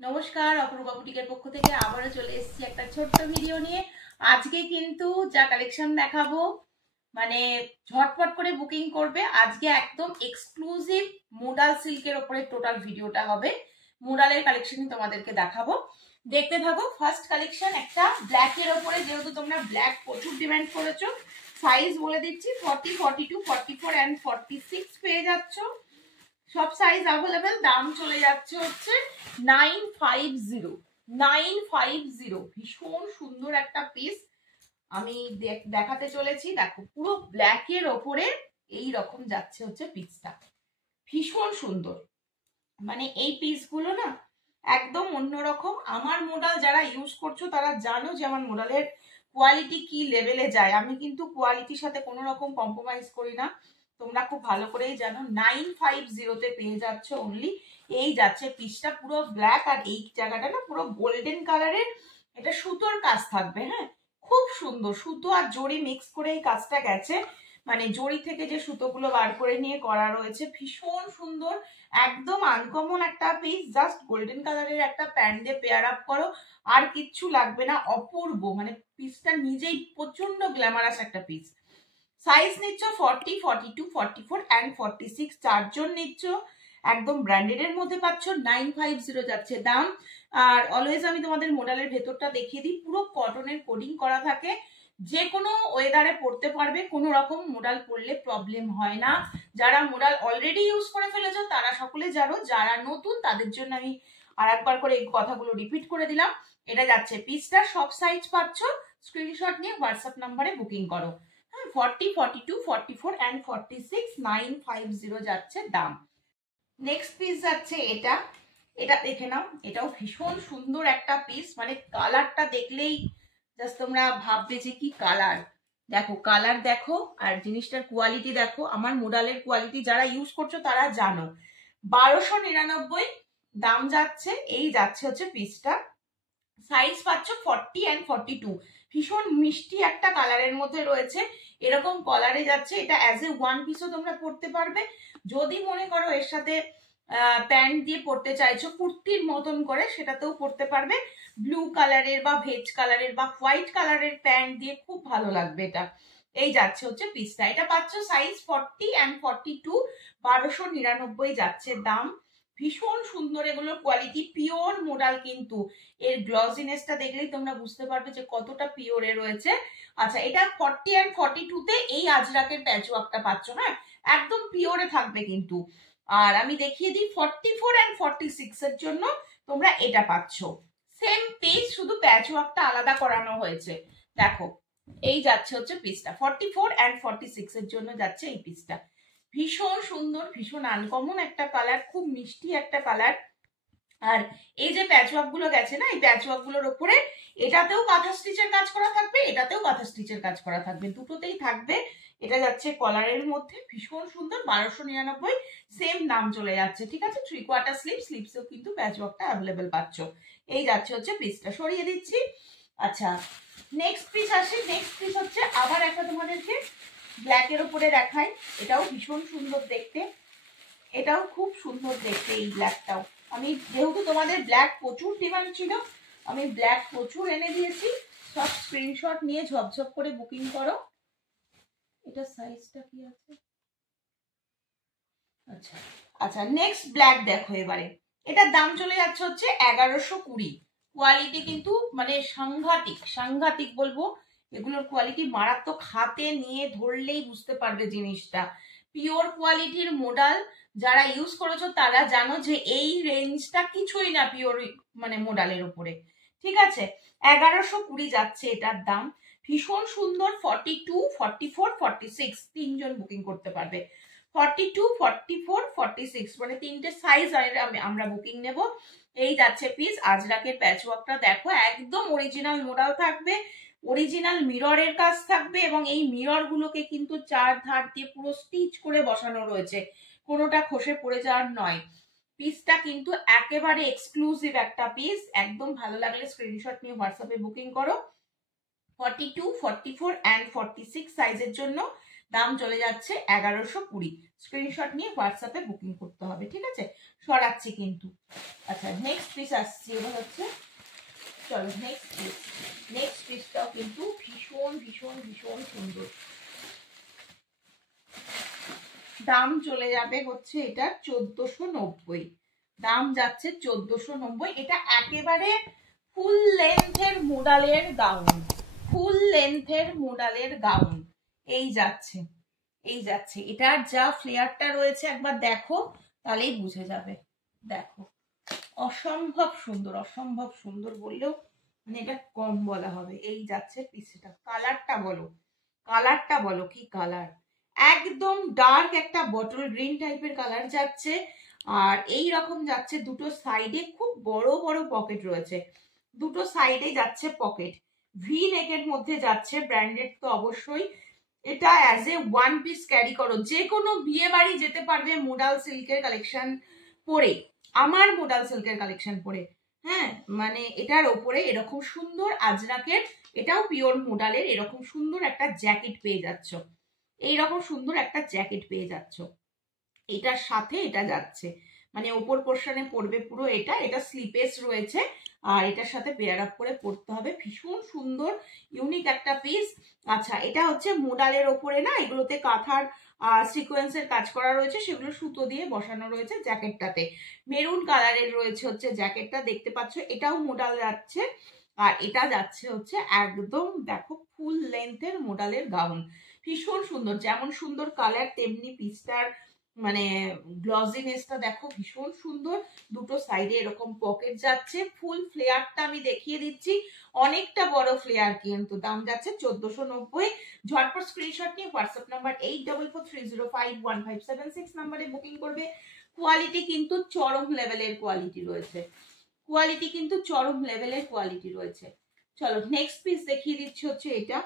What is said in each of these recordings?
নমস্কার, অপরূপা বুটিকের পক্ষ থেকে আবারও চলে এসেছি একটা ছোট্ট ভিডিও নিয়ে। আজকে কিন্তু যা কালেকশন দেখাবো মানে ঝটপট করে বুকিং করবে। আজকে একদম এক্সক্লুসিভ মোডাল সিল্কের ওপরে টোটাল ভিডিওটা হবে। মোডালের কালেকশনই তোমাদেরকে দেখাবো, দেখতে থাকো। ফার্স্ট কালেকশন একটা ব্ল্যাকের ওপরে, যেহেতু তোমরা ব্ল্যাক প্রচুর ডিমান্ড করেছো, সাইজ বলে দিচ্ছি 40, 42, 44 অ্যান্ড 46 পেয়ে যাচ্ছ। সব সাইজ অ্যাভেলেবেল। দাম চলে যাচ্ছে হচ্ছে 950। ভীষণ সুন্দর একটা পিস আমি দেখাতে চলেছি। দেখো, পুরো ব্ল্যাকের ওপরে এই রকম যাচ্ছে হচ্ছে পিসটা, ভীষণ সুন্দর। মানে এই পিসগুলো না একদম অন্যরকম। আমার মোডাল যারা ইউজ করছো তারা জানো যে আমার মোডালের কোয়ালিটি কি লেভেলে যায়। আমি কিন্তু কোয়ালিটির সাথে কোনো রকম কম্প্রোমাইজ করি না, তোমরা খুব ভালো করেই জানো। 950-তে পেয়ে যাচ্ছ অনলি। এই যাচ্ছে পিসটা পুরো ব্ল্যাক, আর এই জায়গাটা না পুরো গোল্ডেন কালারের। এটা সুতোর কাজ থাকবে, হ্যাঁ, খুব সুন্দর। সুতো আর জড়ি মিক্স করে এই কাজটা গেছে, মানে জড়ি থেকে যে সুতোগুলো বার করে নিয়ে করা রয়েছে। ভীষণ সুন্দর, একদম আনকমন একটা পিস। জাস্ট গোল্ডেন কালারের একটা প্যান্ট দিয়ে পেয়ার আপ করো, আর কিচ্ছু লাগবে না। অপূর্ব, মানে পিসটা নিজেই প্রচন্ড গ্ল্যামারাস একটা পিস। সাইজ নিচ্ছ 40, 42, 44 অ্যান্ড 46, চারজন নিচ্ছ। একদম ব্র্যান্ডেড এর মধ্যে পাচ্ছ। 950 যাচ্ছে দাম। আর অলওয়েজ আমি তোমাদের মোডালের ভেতরটা দেখিয়ে দিই, পুরো কটনের কোডিং করা থাকে। যে কোনো ওয়েদারে পরতে পারবে, কোনো রকম মোডাল পরলে প্রবলেম হয় না। যারা মোডাল অলরেডি ইউজ করে ফেলেছো তারা সকলে জানো, যারা নতুন তাদের জন্য আমি আর একবার করে এই কথাগুলো রিপিট করে দিলাম। এটা যাচ্ছে পিসটা। সব সাইজ পাচ্ছ, স্ক্রিনশট নিয়ে হোয়াটসঅ্যাপ নাম্বারে বুকিং করো। 40, 42, 44 অ্যান্ড 46, 950 যাচ্ছে দাম। নেক্সট পিস যাচ্ছে এটা। এটা দেখে নাও, এটাও ভীষণ সুন্দর একটা পিস। মানে কালারটা দেখলেই জাস্ট তোমরা ভাববে যে কি কালার। দেখো কালার দেখো, আর জিনিসটার কোয়ালিটি দেখো। আমার মোডালের কোয়ালিটি যারা ইউজ করছো তারা জানো। 1299 দাম যাচ্ছে। এই যাচ্ছে হচ্ছে পিসটা। সাইজ পাচ্ছ 40 অ্যান্ড 42। ভীষণ মিষ্টি একটা কালারের মধ্যে রয়েছে, এরকম কলারে যাচ্ছে। এটা অ্যাজ এ ওয়ান পিসও তোমরা পরতে পারবে। যদি মনে করো এর সাথে প্যান্ট দিয়ে পরতে চাইছো কুর্তির মতন করে, সেটাতেও পরতে পারবে। ব্লু কালারের বা ভেজ কালারের বা হোয়াইট কালারের প্যান্ট দিয়ে খুব ভালো লাগবে এটা। এই যাচ্ছে হচ্ছে পিসটা। এটা পাচ্ছ সাইজ 40 অ্যান্ড 42, 1299 যাচ্ছে দাম। ভীষণ সুন্দর এগুলোর কোয়ালিটি, পিওর মোডাল কিন্তু। এর গ্লসিনেসটা দেখলেই তোমরা বুঝতে পারবে যে কতটা পিওরে রয়েছে। আচ্ছা, এটা 40 অ্যান্ড 42-তে এই আজরাকের প্যাচওয়ার্কটা পাচ্ছ, হ্যাঁ, একদম পিওরে থাকবে কিন্তু। আর আমি দেখিয়ে দিই 44 অ্যান্ড 46 এর জন্য তোমরা এটা পাচ্ছ। সেম পিস, শুধু প্যাচওয়ার্কটা আলাদা করানো হয়েছে। দেখো, এই যাচ্ছে হচ্ছে পিসটা। 44 অ্যান্ড 46 এর জন্য যাচ্ছে এই পিসটা। ভীষণ সুন্দর, ভীষণ আনকমন একটা কালার, খুব মিষ্টি একটা কালার। আর এই যে প্যাচওয়ার্ক গুলো গেছে না, এই প্যাচওয়ার্ক গুলোর উপরে এটাতেও কাঁথা স্টিচের কাজ করা থাকবে, এটাতেও কাঁথা স্টিচের কাজ করা থাকবে, দুটোতেই থাকবে। এটা যাচ্ছে কলারের মধ্যে, ভীষণ সুন্দর। 1299, সেম নাম চলে যাচ্ছে। ঠিক আছে, 3/4 স্লিপ, স্লিপসেও কিন্তু প্যাচওয়ার্কটা অ্যাভেলেবেল পাচ্ছ। এই যাচ্ছে হচ্ছে পিসটা, সরিয়ে দিচ্ছি। আচ্ছা, নেক্সট পিস আসি। নেক্সট পিস হচ্ছে আবার একটা তোমাদেরকে ব্ল্যাকের উপরে দেখাই। এটাও ভীষণ সুন্দর দেখতে, এটাও খুব সুন্দর দেখতে এই ব্ল্যাকটাও। আমি যেহেতু তোমাদের ব্ল্যাক প্রচুর ডিমান্ড ছিল, আমি ব্ল্যাক প্রচুর এনে দিয়েছি। সব স্ক্রিনশট নিয়ে ঝপঝপ করে বুকিং করো। এটা সাইজটা কি আছে? আচ্ছা আচ্ছা, নেক্সট ব্ল্যাক দেখো এবারে। এটার দাম চলে যাচ্ছে হচ্ছে 1120। কোয়ালিটি কিন্তু মানে সাংঘাতিক, সাংঘাতিক বলবো। এগুলোর কোয়ালিটি মারাত্মক, হাতে নিয়ে ধরলেই বুঝতে পারবে জিনিসটা। পিওর কোয়ালিটির মোডাল যারা ইউজ করেছো তারা জানো যে এই রেঞ্জটা কিছুই না পিওর মানে মোডালের উপরে। ঠিক আছে, 1120 যাচ্ছে এটার দাম। ভীষণ সুন্দর। 42, 44, 46 তিনজন বুকিং করতে পারবে। 42, 44, 46 মানে তিনটে সাইজ আমরা বুকিং নেব। এই যাচ্ছে পিস। আজরাকের প্যাচওয়ার্কটা দেখো, একদম অরিজিনাল মোডাল থাকবে, অরিজিনাল মিররের কাজ থাকবে, এবং এই মিরর গুলোকে কিন্তু চার ধার দিয়ে পুরো স্টিচ করে বসানো রয়েছে, কোনোটা খসে পড়ে যাওয়ার নয়। পিসটা কিন্তু একেবারে এক্সক্লুসিভ একটা পিস। একদম ভালো লাগলে স্ক্রিনশট নিয়ে হোয়াটসঅ্যাপে বুকিং করো। 42, 44 অ্যান্ড 46 সাইজের জন্য দাম চলে যাচ্ছে 1120। স্ক্রিনশট নিয়ে হোয়াটসঅ্যাপে বুকিং করতে হবে, ঠিক আছে? সরাচ্ছি কিন্তু। আচ্ছা, নেক্সট পিস আসছে এবার হচ্ছে, চলো নেক্সট পিসটাও কিন্তু ভীষণ ভীষণ ভীষণ সুন্দর। দাম চলে যাবে হচ্ছে এটা 1490, দাম যাচ্ছে 1490। এটা একেবারে ফুল লেন্থের মোডালের গাউন, ফুল লেন্থের মোডালের গাউন। এই যাচ্ছে এটার যা ফ্লেয়ারটা রয়েছে একবার দেখো, তাহলেই বুঝে যাবে। দেখো, অসম্ভব সুন্দর, অসম্ভব সুন্দর বললেও মানে এটা কম বলা হবে। এই যাচ্ছে পিসটা, কালারটা বলো কি কালার, একদম ডার্ক একটা বটল গ্রিন টাইপের কালার যাচ্ছে। আর এই রকম যাচ্ছে, দুটো সাইডে খুব বড় বড় পকেট রয়েছে, দুটো সাইডে যাচ্ছে পকেট, ভি নেকের মধ্যে যাচ্ছে, ব্র্যান্ডেড তো অবশ্যই। এটা as a one piece carry করো, যে কোনো বিয়ে বাড়ি যেতে পারবে মোডাল সিল্কের কালেকশন পরে, আমার মোডাল সিল্কের কালেকশন পরে। হ্যাঁ, মানে এটার ওপরে এরকম সুন্দর আজরাকের, এটাও পিওর মোডালের, এরকম সুন্দর একটা জ্যাকেট পেয়ে যাচ্ছ, এইরকম সুন্দর একটা জ্যাকেট পেয়ে যাচ্ছ। এটার সাথে এটা যাচ্ছে, মানে ওপর পোর্শনে পড়বে পুরো এটা, এটা স্লিপেস রয়েছে আর এটার সাথে পেয়ার আপ করে পড়তে হবে। ভীষণ সুন্দর ইউনিক একটা পিস। আচ্ছা, এটা হচ্ছে মোডালের ওপরে না, এগুলোতে কাঁথার সিকোয়েন্সের কাজ করা রয়েছে, সেগুলো সুতো দিয়ে বসানো রয়েছে জ্যাকেটটাতে। মেরুন কালারের রয়েছে হচ্ছে জ্যাকেটটা, দেখতে পাচ্ছ, এটাও মোডাল যাচ্ছে। আর এটা যাচ্ছে হচ্ছে একদম দেখো ফুল লেন্থের মোডালের গাউন, ভীষণ সুন্দর, যেমন সুন্দর কালার তেমনি পিসটার মানে গ্লজিনেসটা দেখো ভীষণ সুন্দর। দুটো সাইডে এরকম পকেট যাচ্ছে, ফুল ফ্লেয়ারটা আমি দেখিয়ে দিচ্ছি, অনেকটা বড় ফ্লেয়ার কিন্তু। দাম যাচ্ছে 1490। ঝটপট স্ক্রিনশট নিয়ে হোয়াটসঅ্যাপ নাম্বার 8443051576 নাম্বারে বুকিং করবে। কোয়ালিটি কিন্তু চরম লেভেলের কোয়ালিটি রয়েছে, কোয়ালিটি কিন্তু চরম লেভেলের কোয়ালিটি রয়েছে। চলো নেক্সট পিস দেখিয়ে দিচ্ছি হচ্ছে এটা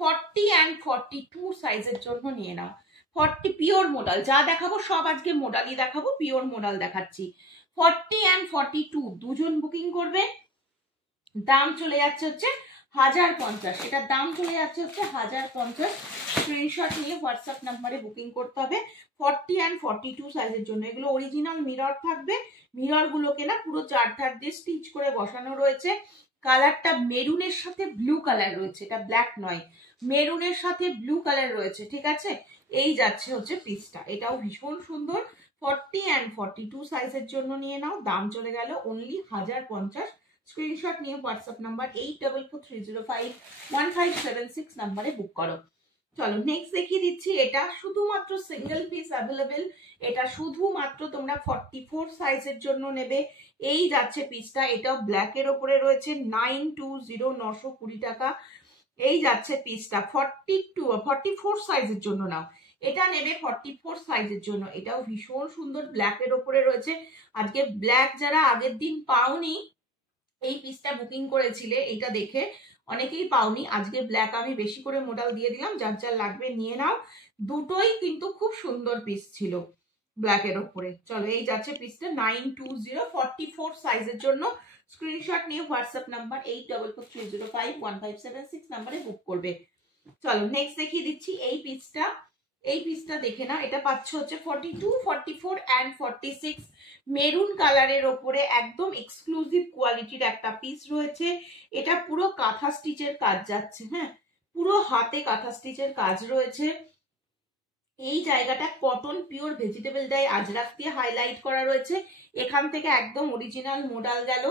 40 and 42 সাইজের জন্য নিয়ে নাও। 40 পিওর মোডাল, যা দেখাবো সব আজকে মোডালই দেখাবো, পিওর মোডাল দেখাচ্ছি। 40 and 42 দুজন বুকিং করবে, দাম চলে যাচ্ছে হচ্ছে 1050, এটার দাম চলে যাচ্ছে হচ্ছে 1050। স্ক্রিনশট নিয়ে হোয়াটসঅ্যাপ নাম্বারে বুকিং করতে হবে 40 and 42 সাইজের জন্য। এগুলো অরিজিনাল মিরর থাকবে, মিরর গুলোকে না পুরো চার ধার দিয়ে স্টিচ করে বসানো রয়েছে। কালারটা মেরুনের সাথে ব্লু কালার রয়েছে, এটা ব্ল্যাক নয়, মেরুনের সাথে ব্লু কালার রয়েছে, ঠিক আছে? এই যাচ্ছে হচ্ছে পিসটা, এটাও ভীষণ সুন্দর। 40 and 42 সাইজের জন্য নিয়ে নাও, দাম চলে গেল অনলি 1050। স্ক্রিনশট নিয়ে হোয়াটসঅ্যাপ নাম্বার 8443051576 নাম্বারে বুক করো। চলো নেক্সট দেখিয়ে দিচ্ছি, এটা শুধুমাত্র সিঙ্গেল পিস অ্যাভেলেবেল, এটা শুধুমাত্র তোমরা 44 সাইজের জন্য নেবে। এই যাচ্ছে পিসটা, এটাও ব্ল্যাকের ওপরে রয়েছে, 920 920 টাকা। এই যাচ্ছে পিসটা 44 সাইজের জন্য নাও, এটা নেবে 44 সাইজের জন্য। এটাও ভীষণ সুন্দর ব্ল্যাকের ওপরে রয়েছে। আজকে ব্ল্যাক যারা আগের দিন পাওনি, এই পিসটা বুকিং করেছিলে, এটা দেখে অনেকেই পাওনি, আজকে ব্ল্যাক আমি বেশি করে মোডাল দিয়ে দিলাম, যার যার লাগবে নিয়ে নাও। দুটোই কিন্তু খুব সুন্দর পিস ছিল ব্ল্যাকের ওপরে। চলো এই যাচ্ছে পিসটা 920 44 সাইজের জন্য। স্ক্রিনশট নিয়ে হোয়াটসঅ্যাপ নাম্বার 8443051576 নাম্বারে বুক করবে। চলো নেক্সট দেখিয়ে দিচ্ছি এই পিসটা, এই পিসটা দেখে নাও, এটা পাচ্ছ হচ্ছে 42 44 and 46 মেরুন কালারের ওপরে একদম এক্সক্লুসিভ কোয়ালিটির একটা পিস রয়েছে। এটা পুরো কাঁথা স্টিচের কাজ যাচ্ছে, হ্যাঁ পুরো হাতে কাঁথা স্টিচের কাজ রয়েছে। এই জায়গাটা cotton pure vegetable die Ajrak দিয়ে হাইলাইট করা রয়েছে, এখান থেকে একদম অরিজিনাল মোডাল গেল,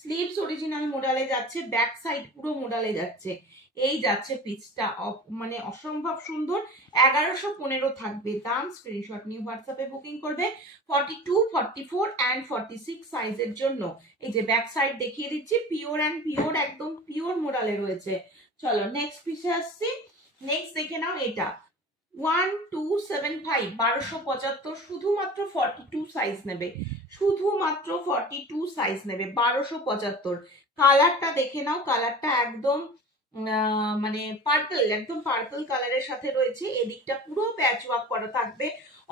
স্লিভস অরিজিনাল মোডালে যাচ্ছে, ব্যাক সাইড পুরো মোডালে যাচ্ছে। এই যাচ্ছে পিসটা, মানে অসম্ভব সুন্দর। 1115 থাকবে দাম। স্ক্রিনশট নিয়ে হোয়াটসঅ্যাপে বুকিং করবে 42 44 and 46 সাইজের জন্য। এই যে ব্যাক সাইড দেখিয়ে দিচ্ছি, পিওর অ্যান্ড পিওর, একদম পিওর মোডালে রয়েছে। চলো নেক্সট পিসে আসছি, নেক্সট দেখে নাও, এটা 1275 1275, শুধুমাত্র 42 সাইজ নেবে, শুধুমাত্র 42 সাইজ নেবে 1275। কালারটা দেখে নাও, কালারটা একদম মানে পার্পল, একদম পার্পল কালারের সাথে রয়েছে, এদিকটা পুরো প্যাচ ওয়ার্ক করা থাকবে,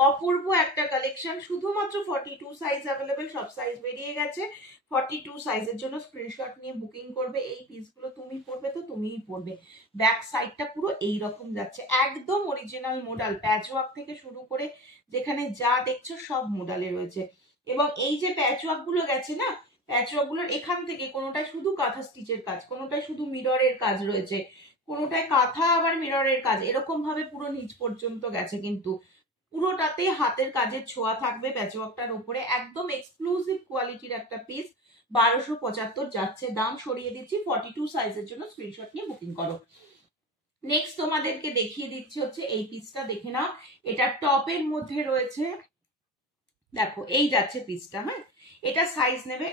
অপূর্ব একটা কালেকশন। শুধুমাত্র 42 সাইজ অ্যাভেলেবেল, সব সাইজ বেরিয়ে গেছে। 42 সাইজের জন্য স্ক্রিনশট নিয়ে বুকিং করবে। এই পিসগুলো তুমি পরবে তো তুমিই পরবে। ব্যাক সাইডটা পুরো এই রকম যাচ্ছে, একদম অরিজিনাল মডেল, প্যাচওয়ার্ক থেকে শুরু করে যেখানে যা দেখছো সব মডেলে রয়েছে। এবং এই যে প্যাচওয়ার্ক গুলো গেছে না, প্যাচওয়ার্ক গুলোর এখান থেকে কোনোটায় শুধু কাঁথা স্টিচের কাজ, কোনোটায় শুধু মিররের কাজ রয়েছে, কোনোটায় কাঁথা আবার মিররের কাজ, এরকম ভাবে পুরো নিচ পর্যন্ত গেছে। কিন্তু পুরোটাতে হাতের কাজের ছোঁয়া থাকবে প্যাচওয়ার্কটার উপরে। একদম এক্সক্লুসিভ কোয়ালিটির একটা পিস, 1275 যাচ্ছে দাম। সরিয়ে দিচ্ছি, 42 সাইজের জন্য স্ক্রিনশট নিয়ে বুকিং করো। নেক্সট তোমাদেরকে দেখিয়ে দিচ্ছি হচ্ছে এই পিসটা, দেখে নাও। এটা টপের মধ্যে রয়েছে, দেখো এই যাচ্ছে পিসটা। হ্যাঁ, এটা সাইজ নেবে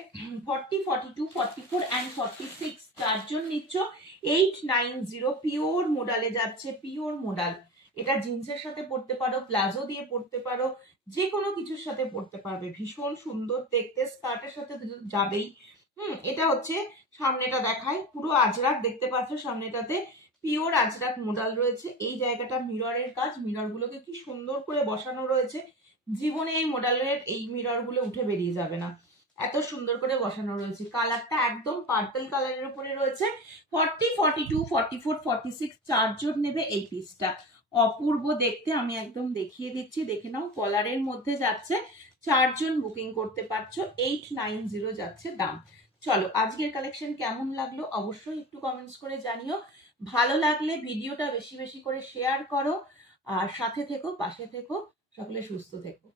40, 42, 44 অ্যান্ড 46, চারজন নিচ্ছ 890। পিওর মোডালে যাচ্ছে, পিওর মোডাল। এটা জিন্সের সাথে পরতে পারো, প্লাজো দিয়ে পরতে পারো, যে কোনো কিছুর সাথে পরতে পারবে। ভীষণ সুন্দর দেখতে, স্কার্টের সাথে যাবেই। এটা হচ্ছে সামনেটা দেখায়, পুরো আজরাক দেখতে পাচ্ছ সামনেটাতে, পিওর আজরাক মোডাল রয়েছে। এই জায়গাটা মিররের কাজ, মিরর গুলোকে কি সুন্দর করে বসানো রয়েছে। জীবনে এই মডেলের এই মিরর গুলো উঠে বেরিয়ে যাবে না, এত সুন্দর করে বসানো রয়েছে। কালারটা একদম পার্পল কালারের উপরে রয়েছে। 40, 42, 44, 46 চারজন নেবে এই পিসটা। অপূর্ব দেখতে, আমি একদম দেখিয়ে দিচ্ছি, দেখে নাও। কলারের মধ্যে যাচ্ছে, চারজন বুকিং করতে পারছো, 890 যাচ্ছে দাম। চলো, আজকের কালেকশন কেমন লাগলো অবশ্যই একটু কমেন্টস করে জানিও। ভালো লাগলে ভিডিওটা বেশি বেশি করে শেয়ার করো, আর সাথে থেকো, পাশে থেকো। সকলে সুস্থ থেকো।